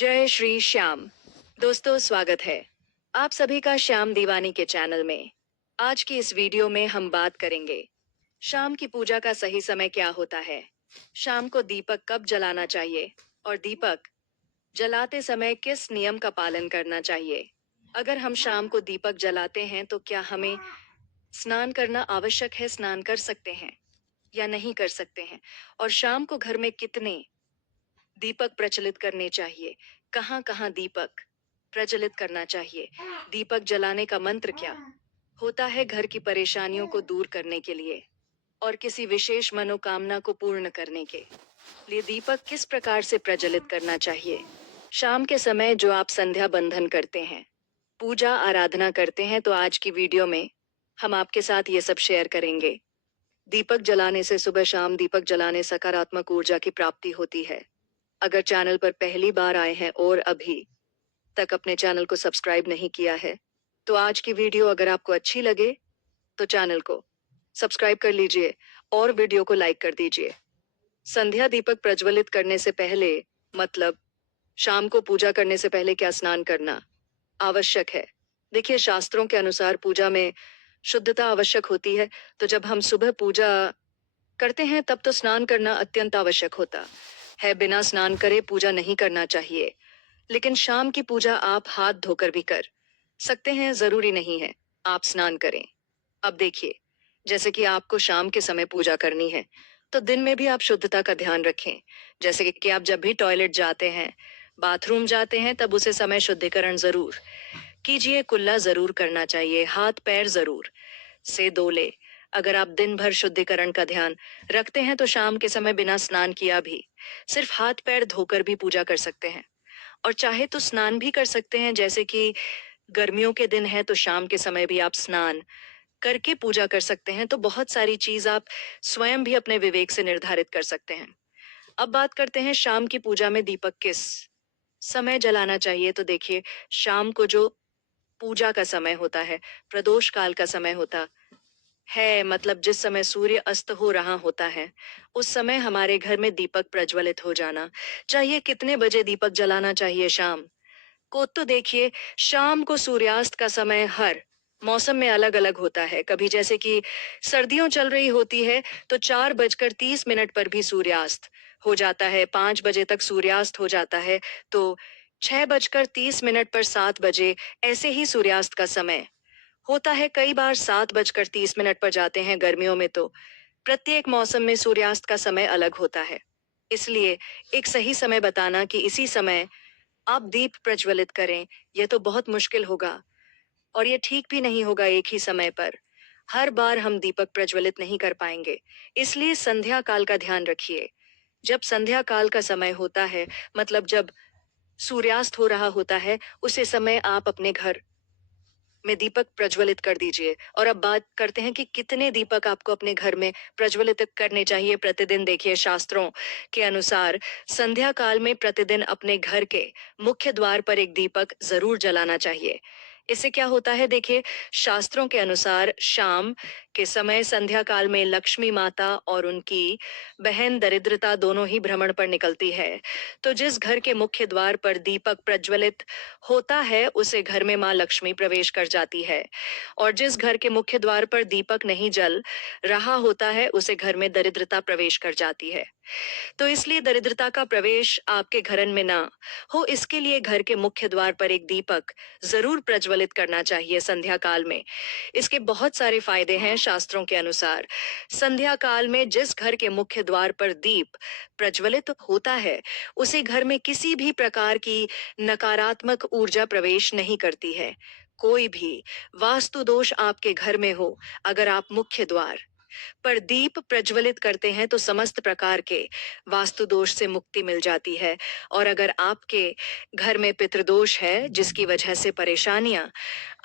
जय श्री श्याम। दोस्तों, स्वागत है आप सभी का श्याम दीवानी के चैनल में। आज की इस वीडियो में हम बात करेंगे शाम की पूजा का सही समय क्या होता है, शाम को दीपक कब जलाना चाहिए और दीपक जलाते समय किस नियम का पालन करना चाहिए। अगर हम शाम को दीपक जलाते हैं तो क्या हमें स्नान करना आवश्यक है, स्नान कर सकते हैं या नहीं कर सकते हैं, और शाम को घर में कितने दीपक प्रचलित करने चाहिए, कहाँ कहाँ दीपक प्रज्वलित करना चाहिए, दीपक जलाने का मंत्र क्या होता है घर की परेशानियों को दूर करने के लिए और किसी विशेष मनोकामना को पूर्ण करने के लिए दीपक किस प्रकार से प्रज्वलित करना चाहिए। शाम के समय जो आप संध्या बंधन करते हैं, पूजा आराधना करते हैं, तो आज की वीडियो में हम आपके साथ ये सब शेयर करेंगे। दीपक जलाने से, सुबह शाम दीपक जलाने सकारात्मक ऊर्जा की प्राप्ति होती है। अगर चैनल पर पहली बार आए हैं और अभी तक अपने चैनल को सब्सक्राइब नहीं किया है, तो आज की वीडियो अगर आपको अच्छी लगे तो चैनल को सब्सक्राइब कर लीजिए और वीडियो को लाइक कर दीजिए। संध्या दीपक प्रज्वलित करने से पहले, मतलब शाम को पूजा करने से पहले क्या स्नान करना आवश्यक है। देखिए, शास्त्रों के अनुसार पूजा में शुद्धता आवश्यक होती है, तो जब हम सुबह पूजा करते हैं तब तो स्नान करना अत्यंत आवश्यक होता है। बिना स्नान करे पूजा नहीं करना चाहिए। लेकिन शाम की पूजा आप हाथ धोकर भी कर सकते हैं, जरूरी नहीं है आप स्नान करें। अब देखिए, जैसे कि आपको शाम के समय पूजा करनी है, तो दिन में भी आप शुद्धता का ध्यान रखें। जैसे कि आप जब भी टॉयलेट जाते हैं, बाथरूम जाते हैं, तब उसे समय शुद्धिकरण जरूर कीजिए, कुल्ला जरूर करना चाहिए, हाथ पैर जरूर से धो ले। अगर आप दिन भर शुद्धिकरण का ध्यान रखते हैं तो शाम के समय बिना स्नान किया भी सिर्फ हाथ पैर धोकर भी पूजा कर सकते हैं। और चाहे तो स्नान भी कर सकते हैं, जैसे कि गर्मियों के दिन है तो शाम के समय भी आप स्नान करके पूजा कर सकते हैं। तो बहुत सारी चीज आप स्वयं भी अपने विवेक से निर्धारित कर सकते हैं। अब बात करते हैं शाम की पूजा में दीपक किस समय जलाना चाहिए। तो देखिए, शाम को जो पूजा का समय होता है, प्रदोष काल का समय होता है, मतलब जिस समय सूर्य अस्त हो रहा होता है, उस समय हमारे घर में दीपक प्रज्वलित हो जाना चाहिए। कितने बजे दीपक जलाना चाहिए शाम को? तो देखिए, शाम को सूर्यास्त का समय हर मौसम में अलग अलग होता है। कभी जैसे कि सर्दियों चल रही होती है तो 4:30 पर भी सूर्यास्त हो जाता है, 5 बजे तक सूर्यास्त हो जाता है, तो 6:30 पर 7 बजे ऐसे ही सूर्यास्त का समय होता है। कई बार 7:30 पर जाते हैं गर्मियों में। तो प्रत्येक मौसम में सूर्यास्त का समय अलग होता है, इसलिए एक सही समय बताना कि इसी समय आप दीप प्रज्वलित करें, यह तो बहुत मुश्किल होगा और ये ठीक भी नहीं होगा। एक ही समय पर हर बार हम दीपक प्रज्वलित नहीं कर पाएंगे, इसलिए संध्या काल का ध्यान रखिए। जब संध्या काल का समय होता है, मतलब जब सूर्यास्त हो रहा होता है, उसी समय आप अपने घर में दीपक प्रज्वलित कर दीजिए। और अब बात करते हैं कि कितने दीपक आपको अपने घर में प्रज्वलित करने चाहिए प्रतिदिन। देखिए, शास्त्रों के अनुसार संध्या काल में प्रतिदिन अपने घर के मुख्य द्वार पर एक दीपक जरूर जलाना चाहिए। इससे क्या होता है, देखिए, शास्त्रों के अनुसार शाम के समय संध्या काल में लक्ष्मी माता और उनकी बहन दरिद्रता दोनों ही भ्रमण पर निकलती है। तो जिस घर के मुख्य द्वार पर दीपक प्रज्वलित होता है, उसे घर में माँ लक्ष्मी प्रवेश कर जाती है, और जिस घर के मुख्य द्वार पर दीपक नहीं जल रहा होता है, उसे घर में दरिद्रता प्रवेश कर जाती है। तो इसलिए दरिद्रता का प्रवेश आपके घरन में ना हो, इसके लिए घर के मुख्य द्वार पर एक दीपक जरूर प्रज्वलित करना चाहिए संध्या काल में। इसके बहुत सारे फायदे हैं शास्त्रों के अनुसार। संध्या काल में जिस घर के मुख्य द्वार पर दीप प्रज्वलित होता है, उसे घर में किसी भी प्रकार की नकारात्मक ऊर्जा प्रवेश नहीं करती है। कोई भी वास्तु दोष आपके घर में हो, अगर आप मुख्य द्वार पर दीप प्रज्वलित करते हैं तो समस्त प्रकार के वास्तु दोष से मुक्ति मिल जाती है। और अगर आपके घर में पितृदोष है, जिसकी वजह से परेशानियां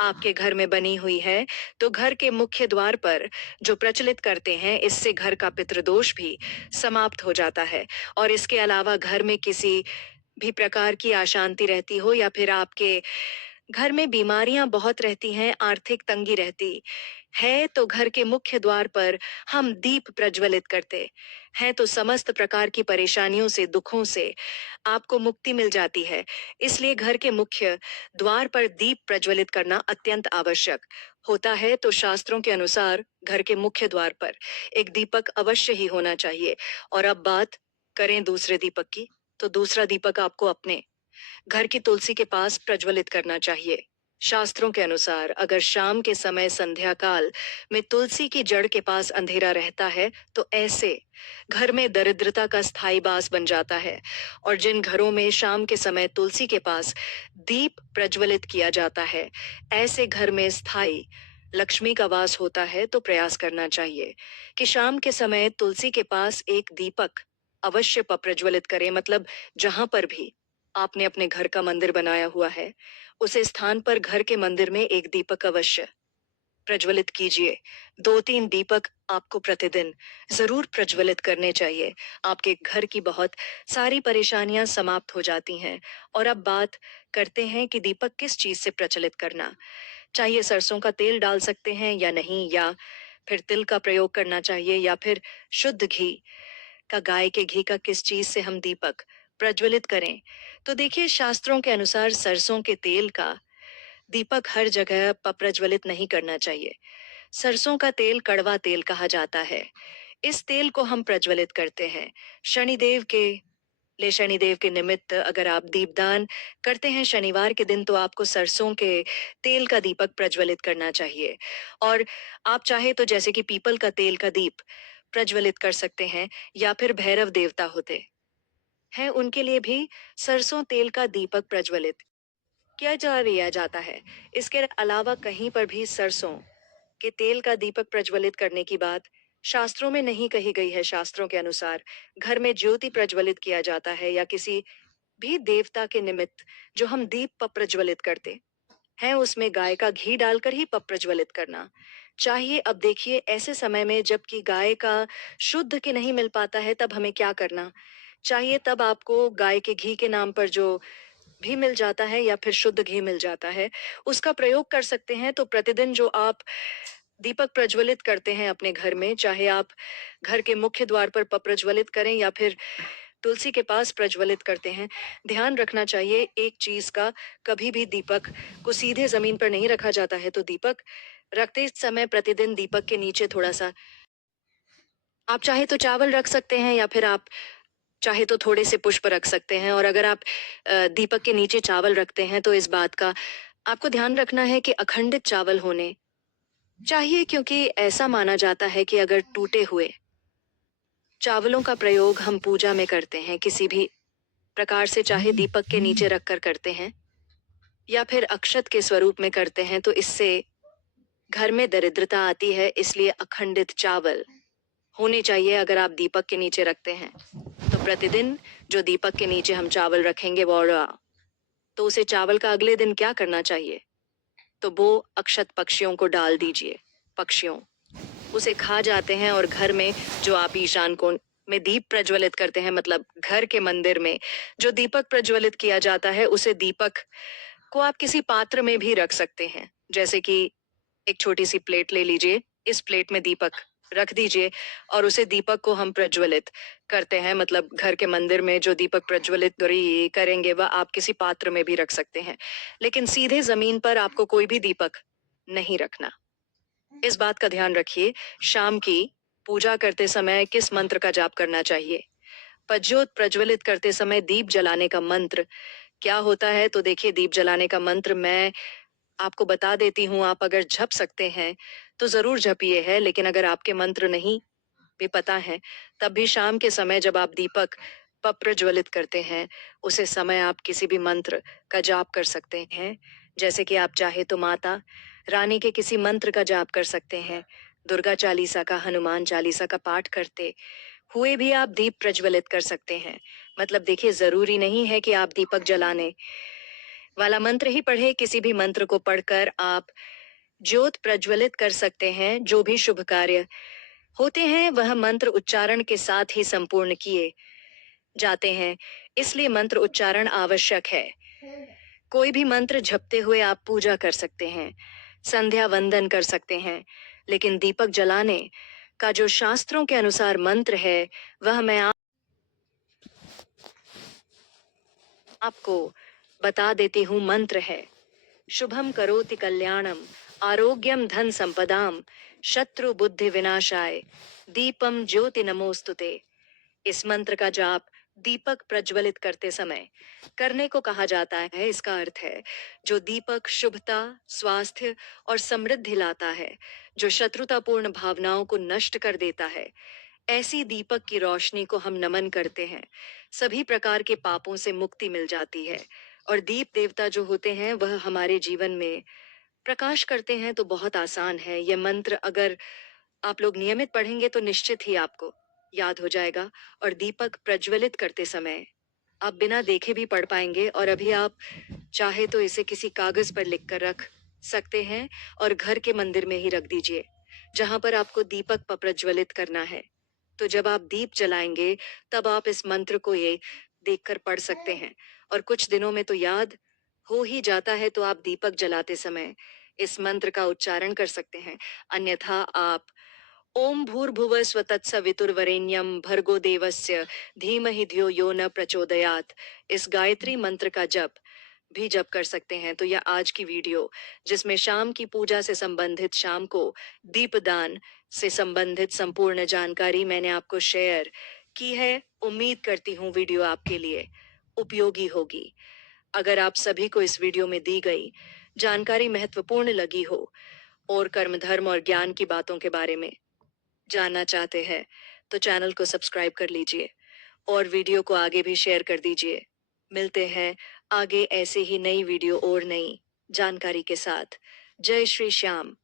आपके घर में बनी हुई है, तो घर के मुख्य द्वार पर जो प्रचलित करते हैं, इससे घर का पितृदोष भी समाप्त हो जाता है। और इसके अलावा घर में किसी भी प्रकार की अशांति रहती हो, या फिर आपके घर में बीमारियां बहुत रहती हैं, आर्थिक तंगी रहती है तो घर के मुख्य द्वार पर हम दीप प्रज्वलित करते हैं तो समस्त प्रकार की परेशानियों से, दुखों से आपको मुक्ति मिल जाती है। इसलिए घर के मुख्य द्वार पर दीप प्रज्वलित करना अत्यंत आवश्यक होता है। तो शास्त्रों के अनुसार घर के मुख्य द्वार पर एक दीपक अवश्य ही होना चाहिए। और अब बात करें दूसरे दीपक की, तो दूसरा दीपक आपको अपने घर की तुलसी के पास प्रज्वलित करना चाहिए। शास्त्रों के अनुसार अगर शाम के समय संध्या काल में तुलसी की जड़ के पास अंधेरा रहता है तो ऐसे घर में दरिद्रता का स्थायी वास बन जाता है। और जिन घरों में शाम के समय तुलसी के पास दीप प्रज्वलित किया जाता है, ऐसे घर में स्थायी लक्ष्मी का वास होता है। तो प्रयास करना चाहिए कि शाम के समय तुलसी के पास एक दीपक अवश्य प्रज्वलित करें। मतलब जहां पर भी आपने अपने घर का मंदिर बनाया हुआ है, उसे स्थान पर घर के मंदिर में एक दीपक अवश्य प्रज्वलित कीजिए। 2-3 दीपक आपको प्रतिदिन जरूर प्रज्वलित करने चाहिए। आपके घर की बहुत सारी परेशानियां समाप्त हो जाती हैं। और अब बात करते हैं कि दीपक किस चीज से प्रज्वलित करना चाहिए। सरसों का तेल डाल सकते हैं या नहीं, या फिर तिल का प्रयोग करना चाहिए, या फिर शुद्ध घी का, गाय के घी का, किस चीज से हम दीपक प्रज्वलित करें। तो देखिए, शास्त्रों के अनुसार सरसों के तेल का दीपक हर जगह प्रज्वलित नहीं करना चाहिए। सरसों का तेल कड़वा तेल कहा जाता है। इस तेल को हम प्रज्वलित करते हैं शनिदेव के निमित्त। अगर आप दीपदान करते हैं शनिवार के दिन, तो आपको सरसों के तेल का दीपक प्रज्वलित करना चाहिए। और आप चाहे तो जैसे कि पीपल का तेल का दीप प्रज्वलित कर सकते हैं, या फिर भैरव देवता होते हैं, उनके लिए भी सरसों तेल का दीपक प्रज्वलित किया जा लिया जाता है। इसके अलावा कहीं पर भी सरसों के तेल का दीपक प्रज्वलित करने की बात शास्त्रों में नहीं कही गई है। शास्त्रों के अनुसार घर में ज्योति प्रज्वलित किया जाता है, या किसी भी देवता के निमित्त जो हम दीप प्रज्वलित करते हैं, उसमें गाय का घी डालकर ही प्रज्वलित करना चाहिए। अब देखिए, ऐसे समय में जबकि गाय का शुद्ध के नहीं मिल पाता है, तब हमें क्या करना चाहिए। तब आपको गाय के घी के नाम पर जो भी मिल जाता है, या फिर शुद्ध घी मिल जाता है, उसका प्रयोग कर सकते हैं। तो प्रतिदिन जो आप दीपक प्रज्वलित करते हैं अपने घर में, चाहे आप घर के मुख्य द्वार पर प्रज्वलित करें या फिर तुलसी के पास प्रज्वलित करते हैं, ध्यान रखना चाहिए एक चीज का, कभी भी दीपक को सीधे जमीन पर नहीं रखा जाता है। तो दीपक रखते समय प्रतिदिन दीपक के नीचे थोड़ा सा, आप चाहे तो चावल रख सकते हैं, या फिर आप चाहे तो थोड़े से पुष्प रख सकते हैं। और अगर आप दीपक के नीचे चावल रखते हैं, तो इस बात का आपको ध्यान रखना है कि अखंडित चावल होने चाहिए, क्योंकि ऐसा माना जाता है कि अगर टूटे हुए चावलों का प्रयोग हम पूजा में करते हैं, किसी भी प्रकार से, चाहे दीपक के नीचे रखकर करते हैं या फिर अक्षत के स्वरूप में करते हैं, तो इससे घर में दरिद्रता आती है। इसलिए अखंडित चावल होने चाहिए अगर आप दीपक के नीचे रखते हैं। तो प्रतिदिन जो दीपक के नीचे हम चावल रखेंगे तो उसे चावल का अगले दिन क्या करना चाहिए, तो वो अक्षत पक्षियों को डाल दीजिए। पक्षियों उसे खा जाते हैं। और घर में जो आप ईशान कोण में दीप प्रज्वलित करते हैं, मतलब घर के मंदिर में जो दीपक प्रज्वलित किया जाता है, उसे दीपक को आप किसी पात्र में भी रख सकते हैं। जैसे कि एक छोटी सी प्लेट ले लीजिए, इस प्लेट में दीपक रख दीजिए और उसे दीपक को हम प्रज्वलित करते हैं। मतलब घर के मंदिर में जो दीपक प्रज्वलित करेंगे वह आप किसी पात्र में भी रख सकते हैं, लेकिन सीधे जमीन पर आपको कोई भी दीपक नहीं रखना। इस बात का ध्यान रखिए। शाम की पूजा करते समय किस मंत्र का जाप करना चाहिए, प्रज्योत प्रज्वलित करते समय दीप जलाने का मंत्र क्या होता है। तो देखिए, दीप जलाने का मंत्र मैं आपको बता देती हूँ। आप अगर जप सकते हैं तो जरूर जपिए है, लेकिन अगर आपके मंत्र नहीं भी पता है, तब भी शाम के समय जब आप दीपक प्रज्वलित करते हैं, उसे समय आप किसी भी मंत्र का जाप कर सकते हैं। जैसे कि आप चाहे तो माता रानी के किसी मंत्र का जाप कर सकते हैं, दुर्गा चालीसा का, हनुमान चालीसा का पाठ करते हुए भी आप दीप प्रज्वलित कर सकते हैं। मतलब देखिए, जरूरी नहीं है कि आप दीपक जलाने वाला मंत्र ही पढ़े, किसी भी मंत्र को पढ़कर आप ज्योत प्रज्वलित कर सकते हैं। जो भी शुभ कार्य होते हैं वह मंत्र उच्चारण के साथ ही संपूर्ण किए जाते हैं, इसलिए मंत्र उच्चारण आवश्यक है। कोई भी मंत्र जपते हुए आप पूजा कर सकते हैं, संध्या वंदन कर सकते हैं, लेकिन दीपक जलाने का जो शास्त्रों के अनुसार मंत्र है, वह मैं आपको बता देती हूँ। मंत्र है, शुभम करोति कल्याणम, आरोग्यम धन संपदाम, शत्रु बुद्धि विनाशाय, दीपम ज्योति नमोस्तुते। इस मंत्र का जाप दीपक प्रज्वलित करते समय करने को कहा जाता है। इसका अर्थ है, जो दीपक शुभता, स्वास्थ्य और समृद्धि लाता है, जो शत्रुतापूर्ण भावनाओं को नष्ट कर देता है, ऐसी दीपक की रोशनी को हम नमन करते हैं। सभी प्रकार के पापों से मुक्ति मिल जाती है। और दीप देवता जो होते हैं, वह हमारे जीवन में प्रकाश करते हैं। तो बहुत आसान है यह मंत्र, अगर आप लोग नियमित पढ़ेंगे तो निश्चित ही आपको याद हो जाएगा। और दीपक प्रज्वलित करते समय आप बिना देखे भी पढ़ पाएंगे। और अभी आप चाहे तो इसे किसी कागज पर लिख कर रख सकते हैं और घर के मंदिर में ही रख दीजिए, जहां पर आपको दीपक प्रज्वलित करना है। तो जब आप दीप जलाएंगे, तब आप इस मंत्र को ये देखकर पढ़ सकते हैं। और कुछ दिनों में तो याद हो ही जाता है। तो आप दीपक जलाते समय इस मंत्र का उच्चारण कर सकते हैं। अन्यथा आप ओम भूर्भुवः स्वः तत्सवितुर्वरेण्यं भर्गो देवस्य धीमहि धियो यो न प्रचोदयात्, इस गायत्री मंत्र का जप भी जप कर सकते हैं। तो यह आज की वीडियो, जिसमें शाम की पूजा से संबंधित, शाम को दीपदान से संबंधित संपूर्ण जानकारी मैंने आपको शेयर की है। उम्मीद करती हूँ वीडियो आपके लिए उपयोगी होगी। अगर आप सभी को इस वीडियो में दी गई जानकारी महत्वपूर्ण लगी हो और कर्म, धर्म और ज्ञान की बातों के बारे में जानना चाहते हैं, तो चैनल को सब्सक्राइब कर लीजिए और वीडियो को आगे भी शेयर कर दीजिए। मिलते हैं आगे ऐसे ही नई वीडियो और नई जानकारी के साथ। जय श्री श्याम।